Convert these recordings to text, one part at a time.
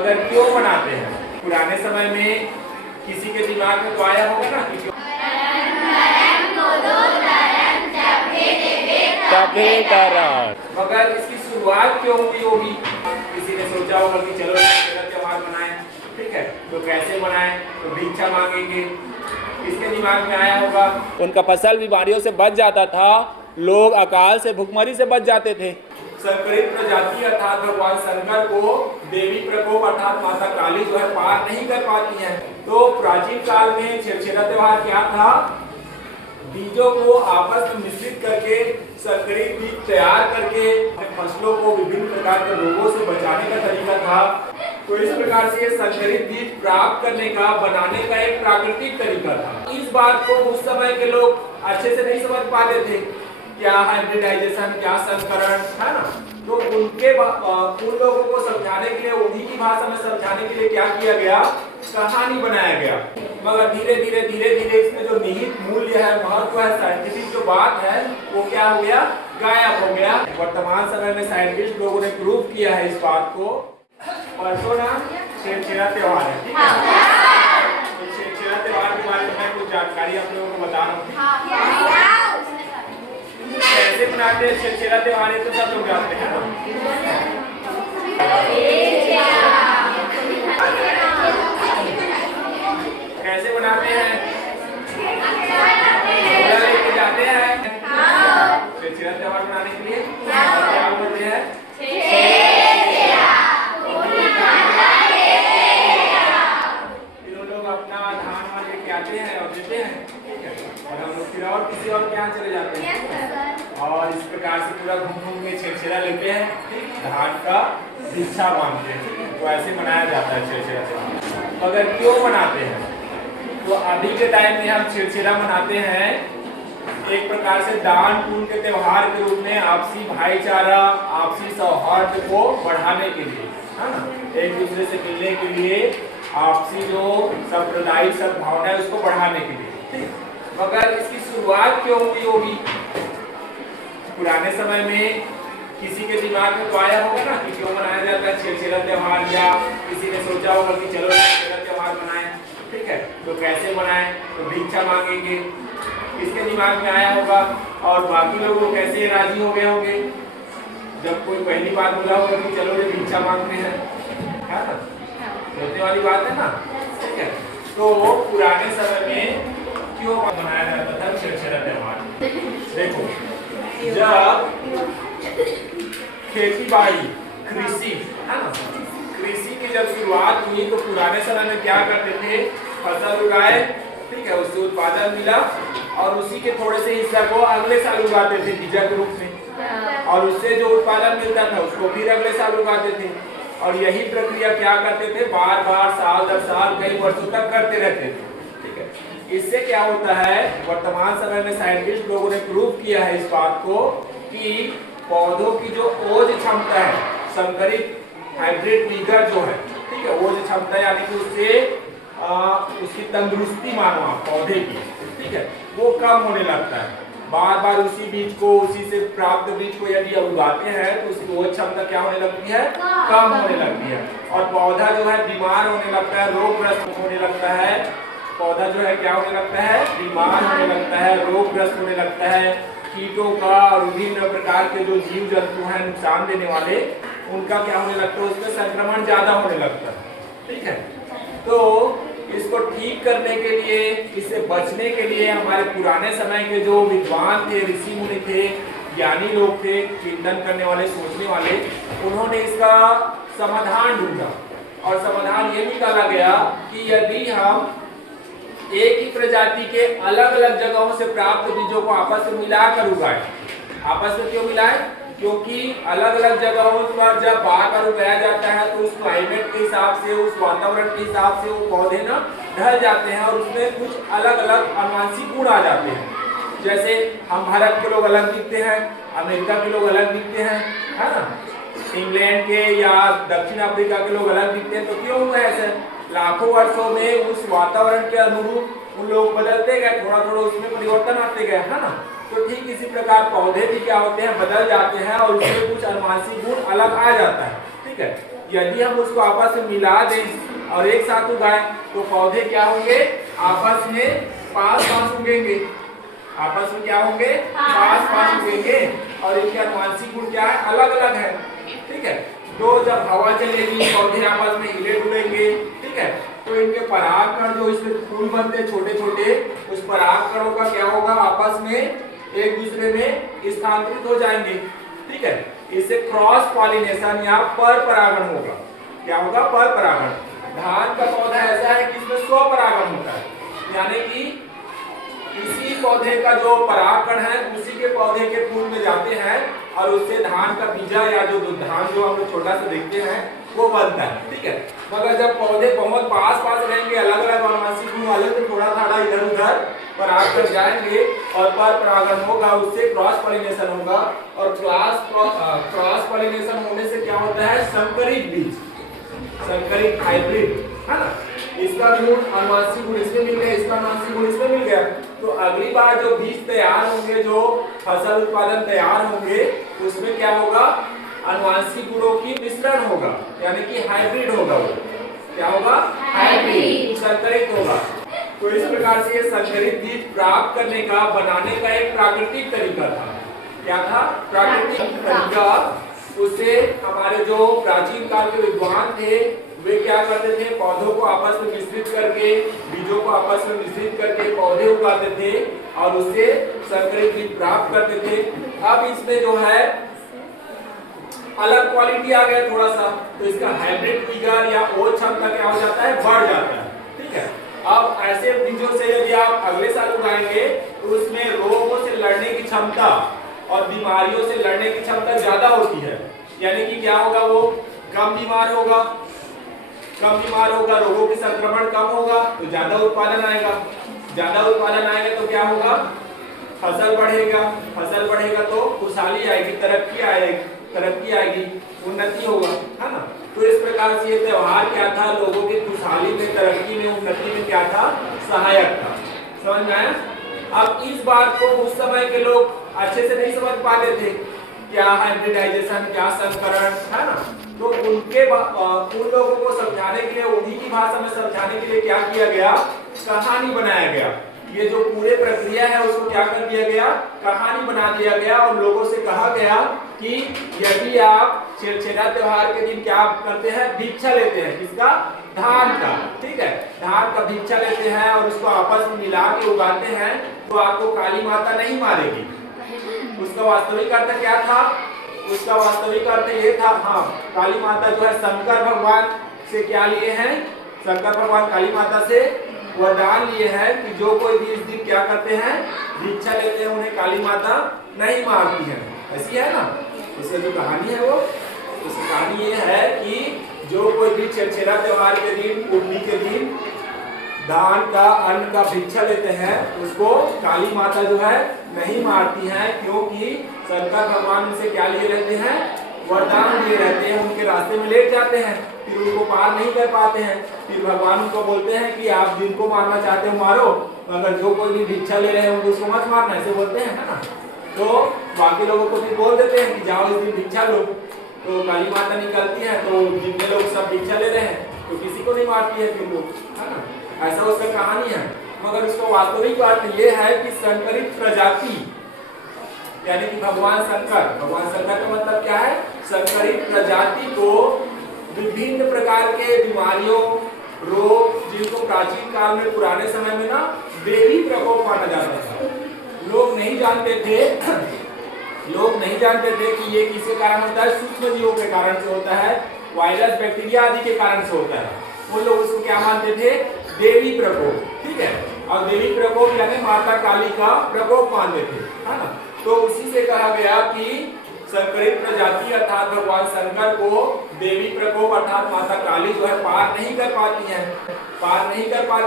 मगर क्यों बनाते हैं? पुराने समय में किसी के दिमाग में तो आया होगा ना कि मगर इसकी शुरुआत क्यों हुई होगी? किसी ने सोचा होगा कि चलो त्योहार मनाएं, ठीक है, तो कैसे मनाएं? तो भिक्षा मांगेंगे, किसके दिमाग में आया होगा? उनका फसल बीमारियों से बच जाता था, लोग अकाल से भुखमरी से बच जाते थे। संकरित प्रजाति अर्थात भगवान शंकर को देवी प्रकोप अर्थात माता काली जो है पार नहीं कर पाती है। तो प्राचीन काल में छेरछेरा त्योहार क्या था? बीजों को आपस में मिश्रित करके संकरित बीज तैयार करके फसलों को विभिन्न प्रकार के रोगों से बचाने का तरीका था। तो इस प्रकार से संकरित बीज प्राप्त करने का बनाने का एक प्राकृतिक तरीका था। इस बात को उस समय के लोग अच्छे से नहीं समझ पाते थे, क्या हाइब्रिडाइजेशन, क्या संकरण, है ना। तो उन लोगों को समझाने के लिए, उन्हीं की भाषा में समझाने के लिए क्या किया गया? कहानी बनाया गया। मगर धीरे धीरे इसमें जो निहित मूल्य है, महत्व है, साइंटिफिक जो बात है, वो क्या हो गया? गायब हो गया। वर्तमान समय में साइंटिस्ट लोगों ने प्रूव किया है इस बात को। परसों ना छेरछेरा त्योहार है, ठीक है। तो छेरछेरा त्योहार के बारे में मैं कुछ जानकारी आप लोगों को बता रहा हूँ। कैसे मनाते हैं छेरछेरा त्योहार? तो सब लोग जानते हैं ना। कैसे मनाते हैं? लेके जाते हैं छेरछेरा त्योहार मनाने के लिए। क्या बोलते हैं? तीनों लोग अपना धान लेके आते हैं और देते हैं, और हम लोग फिर और किसी और के यहाँ चले जाते हैं और इस प्रकार से पूरा घूम के छेरछेरा लेते हैं, धान का भिक्षा मांगते हैं। तो ऐसे मनाया जाता है छेरछेरा त्योहार। मगर क्यों मनाते हैं? तो अभी के टाइम में हम छेरछेरा मनाते हैं एक प्रकार से दान पुण्य के त्योहार के रूप में, आपसी भाईचारा, आपसी सौहार्द को बढ़ाने के लिए, है ना, एक दूसरे से मिलने के लिए, आपसी जो सांप्रदायिक सद्भावना है उसको बढ़ाने के लिए, ठीक। मगर इसकी शुरुआत क्यों हुई होगी? पुराने समय में किसी के दिमाग में तो आया होगा ना कि क्यों मनाया जाता है छेरछेरा त्योहार, या किसी ने सोचा होगा कि चलो छेरछेरा त्योहार मनाएं, ठीक है, तो कैसे मनाएं? तो भिक्षा मांगेंगे, किसके दिमाग में आया होगा? और बाकी लोग कैसे राजी हो गए होंगे जब कोई पहली बार बोला होगा कि चलो ये भिक्षा मांगते हैं, है ना, सोचने वाली बात है ना, ठीक है। तो पुराने समय में क्यों मनाया जाता था छेरछेरा त्योहार? देखो, जब खेती बाड़ी, कृषि, है ना, कृषि की जब शुरुआत हुई तो पुराने समय में क्या करते थे? फसल उगाए, ठीक है, उससे उत्पादन मिला और उसी के थोड़े से हिस्सा को अगले साल उगाते थे बीजा के रूप में, और उससे जो उत्पादन मिलता था उसको फिर अगले साल उगाते थे। और यही प्रक्रिया क्या करते थे? बार बार, साल दर साल, कई वर्षों तक करते रहते थे, ठीक है। इससे क्या होता है? वर्तमान समय में साइंटिस्ट लोगों ने प्रूव किया है इस बात को कि पौधों की जो ओज क्षमता है, संकरित हाइब्रिड बीगर जो है, ठीक है, ओज क्षमता यानी कि उससे उसकी तंदुरुस्ती मानो आप पौधे की, ठीक है, वो कम होने लगता है। बार बार उसी बीज को, उसी से प्राप्त बीज को यदि उगाते हैं तो उसकी ओज क्षमता क्या होने लगती है? कम होने लगती है, और पौधा जो है बीमार होने लगता है, रोगग्रस्त होने लगता है। पौधा जो है क्या होने लगता है? बीमार होने लगता है, रोगग्रस्त होने लगता है। कीटों का और विभिन्न प्रकार के जो जीव जंतु हैं नुकसान देने वाले, उनका क्या होने लगता है? उसमें संक्रमण ज्यादा होने लगता है, ठीक है। तो इसको ठीक करने के लिए, इससे बचने के लिए हमारे पुराने समय के जो विद्वान थे, ऋषि मुनि थे, ज्ञानी लोग थे, चिंतन करने वाले, सोचने वाले, उन्होंने इसका समाधान ढूंढा और समाधान ये निकाला गया कि यदि हम एक ही प्रजाति के अलग अलग जगहों से प्राप्त बीजों को आपस में मिलाकर उगाएं। आपस में क्यों मिलाएं? क्योंकि अलग अलग जगहों पर जब बार बार उगाया जाता है तो उस क्लाइमेट के हिसाब से, उस वातावरण के हिसाब से वो पौधे ना ढल जाते हैं और उसमें कुछ अलग अलग आनुवंशिक गुण आ जाते हैं। जैसे हम भारत के लोग अलग दिखते हैं, अमेरिका के लोग अलग दिखते हैं, है ना, इंग्लैंड के या दक्षिण अफ्रीका के लोग अलग दिखते हैं। तो क्यों हुआ ऐसे? लाखों वर्षों में उस वातावरण के अनुरूप उन लोग बदलते गए, थोड़ा थोड़ा उसमें परिवर्तन आते गए, है ना। तो ठीक इसी प्रकार पौधे भी क्या होते हैं? बदल जाते हैं और उसमें कुछ अनुवांशिक गुण अलग आ जाता है, ठीक है। यदि हम उसको आपस में मिला दें और एक साथ उगाएं तो पौधे क्या होंगे, आपस में पास पास उगेंगे। आपस में क्या होंगे, पास पास उगेंगे और इनके आनुवंशिक गुण क्या है, अलग अलग है। ठीक है, तो जब हवा चलेगी पौधे आपस में हिले डुलेंगे। ठीक है, तो इनके परागकण जो इसमें फूल बनते हैं छोटे छोटे, उस परागकणों का क्या होगा, आपस में एक दूसरे में स्थानांतरित हो जाएंगे। ठीक है, इससे क्रॉस पॉलिनेशन या पर परागण होगा। क्या होगा, पर परागण। धान का पौधा ऐसा है कि इसमें स्वपरागण होता है, यानी कि इसी पौधे का जो परागकण है उसी के पौधे के फूल में जाते हैं और उससे धान का बीजा या जो धान जो हम लोग छोटा सा देखते हैं वो बनता है। ठीक है, मगर जब पौधे बहुत पास पास रहेंगे, अलग अलग आनुवंशिक गुण वाले, तो थोड़ा थोड़ा इधर उधर परागकण जाएंगे और पर परागण होगा, उससे क्रॉस पॉलिनेशन होगा। और क्रॉस पॉलिनेशन होने से क्या होता है, संकरित बीज, संकरित हाइब्रिड, है ना। इसका गुण आनुवंशिक गुण इसमें मिल गया, इसका आनुवंशिक गुण इसमें मिल गया, तो अगली बार जो बीज तैयार होंगे, जो फसल उत्पादन तैयार होंगे, उसमें क्या होगा, आनुवंशिक गुणों की मिश्रण होगा, यानी कि हाइब्रिड होगा। वो क्या होगा, हाइब्रिड, संकरित होगा। तो इस प्रकार से ये संकरित बीज प्राप्त करने का, बनाने का एक प्राकृतिक तरीका था। क्या था, प्राकृतिक तरीका। उससे हमारे जो प्राचीन काल के विद्वान थे वे क्या करते थे, पौधों को आपस में मिश्रित करके, बीजों को आपस में मिश्रित करके पौधे उगाते थे और उससे संकरित बीज प्राप्त करते थे। अब इसमें जो है अलग क्वालिटी आ गया थोड़ा सा, तो इसका हाइब्रिड फिगर या ओज क्षमता क्या हो जाता है, बढ़ जाता है। ठीक है, अब ऐसे बीजों से यदि आप अगले साल उगाएंगे तो उसमें रोगों से लड़ने की क्षमता और बीमारियों से लड़ने की क्षमता ज्यादा होती है। यानी कि क्या होगा, वो कम बीमार होगा, रोगों के संक्रमण कम होगा तो ज्यादा उत्पादन आएगा, ज्यादा उत्पादन आएगा तो क्या होगा, फसल बढ़ेगा तो खुशहाली आएगी, तरक्की आएगी, उन्नति होगा, है ना। तो इस प्रकार से ये त्योहार क्या था, लोगों की खुशहाली में, तरक्की में, उन्नति में क्या था, सहायक था। समझ में आया। अब इस बात को उस समय के लोग अच्छे से नहीं समझ पाते थे, क्या हाइब्रिडाइजेशन, क्या संकरण, है ना। तो उन लोगों को समझाने के लिए, उन्हीं की भाषा में समझाने के लिए क्या किया गया, कहानी बनाया गया। ये जो पूरे प्रक्रिया है उसको क्या कर दिया गया, कहानी बना दिया गया और लोगों से कहा गया कि यदि आप छेरछेरा त्योहार के दिन क्या करते हैं, भिक्षा लेते हैं, किसका, धान का। ठीक है, धान का भिक्षा लेते हैं और उसको आपस में मिला के उगाते हैं, तो आपको काली माता नहीं मारेगी। उसका वास्तविक अर्थ क्या था, उसका वास्तविक अर्थ ये था, हाँ, काली माता जो है शंकर भगवान से क्या लिए हैं, शंकर भगवान काली माता से वरदान लिए हैं कि जो कोई भी इस दिन क्या करते हैं, भिक्षा लेते हैं, उन्हें काली माता नहीं मारती है। ऐसी है ना, उससे जो कहानी है वो, उसकी कहानी ये है कि जो कोई भी छेरछेरा त्योहार के दिन, पूर्णी के दिन दान का, अन्न का भिक्षा लेते हैं, उसको काली माता जो है नहीं मारती हैं, क्योंकि शंकर भगवान उनसे क्या लिए रहते हैं, वरदान लिए रहते हैं, उनके रास्ते में लेट जाते हैं, फिर उनको पार नहीं कर पाते हैं। फिर भगवान उनको बोलते हैं कि आप जिनको मारना चाहते हो मारो, मगर जो कोई भी भिक्षा ले रहे हैं उसको मत मारना, ऐसे बोलते हैं, है ना। तो बाकी लोगों को फिर बोल देते हैं कि जाओ इस दिन भिक्षा लो, तो काली माता निकलती है, तो जितने लोग सब भिक्षा ले रहे हैं तो किसी को नहीं मारती है फिर वो, है ना। ऐसा उसका कहानी है, मगर उसका वास्तविक अर्थ ये है कि संकरित प्रजाति, यानी कि भगवान शंकर का मतलब क्या है, संकरित प्रजाति को विभिन्न प्रकार के बीमारियों, रोग, जिनको प्राचीन काल में, पुराने समय में ना देवी प्रकोप माना जाता था। लोग नहीं जानते थे कि ये किसके कारण होता है, सूक्ष्म जीवों के कारण से होता है, वायरस, बैक्टीरिया आदि के कारण से होता है। वो लोग उसको क्या मानते थे, देवी प्रकोप। ठीक है, और देवी प्रकोप यानी माता काली का प्रकोप मानते थे, है ना। तो उसी से कहा गया कि संकरित प्रजाति अर्थात भगवान शंकर को देवी प्रकोप अर्थात माता काली जो है पार नहीं कर पाती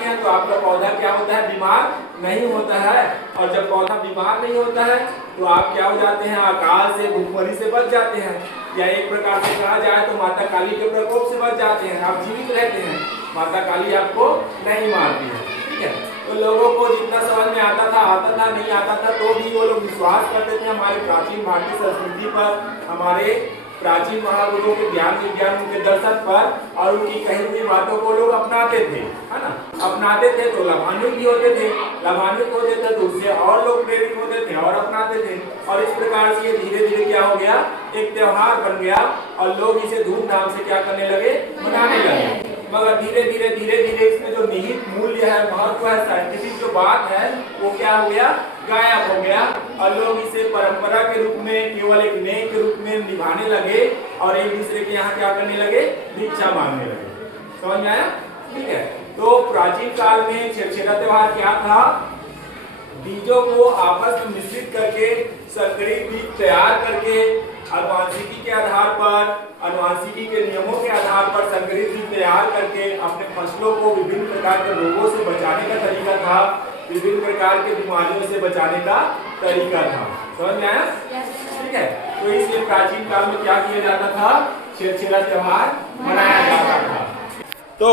हैं, तो आपका पौधा क्या होता है, बीमार नहीं होता है। और जब पौधा बीमार नहीं होता है तो आप क्या हो जाते हैं, अकाल से, भूखमरी से बच जाते हैं, या एक प्रकार से कहा जाए तो माता काली के प्रकोप से बच जाते हैं, आप जीवित रहते हैं, माता काली आपको नहीं मारती है। ठीक है, तो लोगों को जितना समझ में आता था, नहीं आता था, तो भी वो लोग विश्वास करते थे हमारे प्राचीन भारतीय संस्कृति पर, हमारे प्राचीन महागुरुओं के ज्ञान विज्ञान के दर्शन पर और उनकी कही हुई बातों को लोग अपनाते थे, है ना। अपनाते थे तो लाभान्वित भी होते थे, लाभान्वित होते थे तो उससे और लोग प्रेरित होते थे और अपनाते थे। और इस प्रकार से धीरे धीरे क्या हो गया, एक त्योहार बन गया और लोग इसे धूमधाम से क्या करने लगे, मनाने लगे। मगर धीरे धीरे इसमें जो निहित मूल्य है, महत्व है, साइंटिफिक जो बात है, वो क्या हो गया, गायब हो गया। और लोग इसे परंपरा के रूप में, केवल एक नेम के रूप में निभाने लगे और एक दूसरे के यहाँ क्या करने लगे, भिक्षा मांगने लगे। समझ में आया? ठीक है। तो प्राचीन काल में छेरछेरा त्योहार क्या था, बीजों को आपस में मिश्रित करके संकरित बीज तैयार करके आनुवांशिकी के आधार पर, आनुवांशिकी के नियमों के आधार पर संकरित बीज तैयार करके अपने फसलों को विभिन्न प्रकार के रोगों से बचाने का तरीका था, विभिन्न प्रकार के बीमारियों से बचाने का तरीका था। समझ में आया? ठीक है। तो इसलिए प्राचीन काल में क्या किया जाता था, छेरछेरा त्योहार मनाया जाता था। तो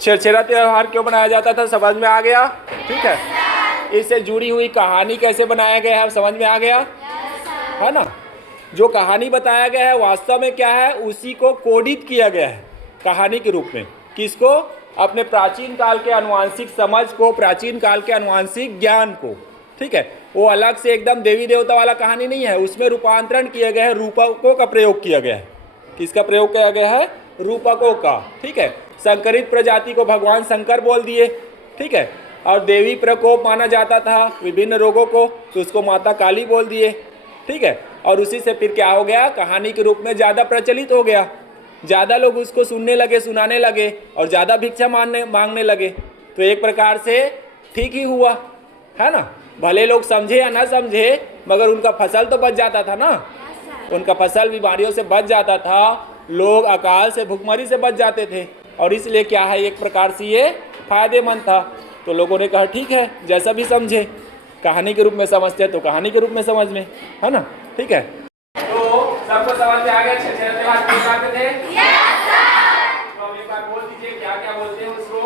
छेरछेरा त्योहार क्यों मनाया जाता था, समझ में आ गया? ठीक है। इससे जुड़ी हुई कहानी कैसे बनाया गया है, समझ में आ गया? है ना। जो कहानी बताया गया है वास्तव में क्या है, उसी को कोडित किया गया है कहानी के रूप में। किसको? अपने प्राचीन काल के आनुवांशिक समझ को, प्राचीन काल के आनुवांशिक ज्ञान को। ठीक है। वो अलग से एकदम देवी देवता वाला कहानी नहीं है, उसमें रूपांतरण किया गया है, रूपकों का प्रयोग किया गया है। किसका प्रयोग किया गया है? रूपकों का। ठीक है। संकरित प्रजाति को भगवान शंकर बोल दिए। ठीक है। और देवी प्रकोप माना जाता था विभिन्न रोगों को, तो उसको माता काली बोल दिए। ठीक है। और उसी से फिर क्या हो गया, कहानी के रूप में ज़्यादा प्रचलित हो गया, ज़्यादा लोग उसको सुनने लगे, सुनाने लगे और ज़्यादा भिक्षा मांगने लगे। तो एक प्रकार से ठीक ही हुआ, है ना। भले लोग समझे या ना समझे, मगर उनका फसल तो बच जाता था ना, उनका फसल बीमारियों से बच जाता था, लोग अकाल से, भुखमरी से बच जाते थे। और इसलिए क्या है, एक प्रकार से ये फायदेमंद था। तो लोगों ने कहा ठीक है, जैसा भी समझे, कहानी के रूप में समझते हैं तो कहानी के रूप में समझ में, है ना। ठीक है। तो सबको समझ में आ गया छेरछेरा त्योहार क्यों मनाते थे? Yes sir. तो अब एक बार बोल दीजिए क्या क्या बोलते हैं उसको।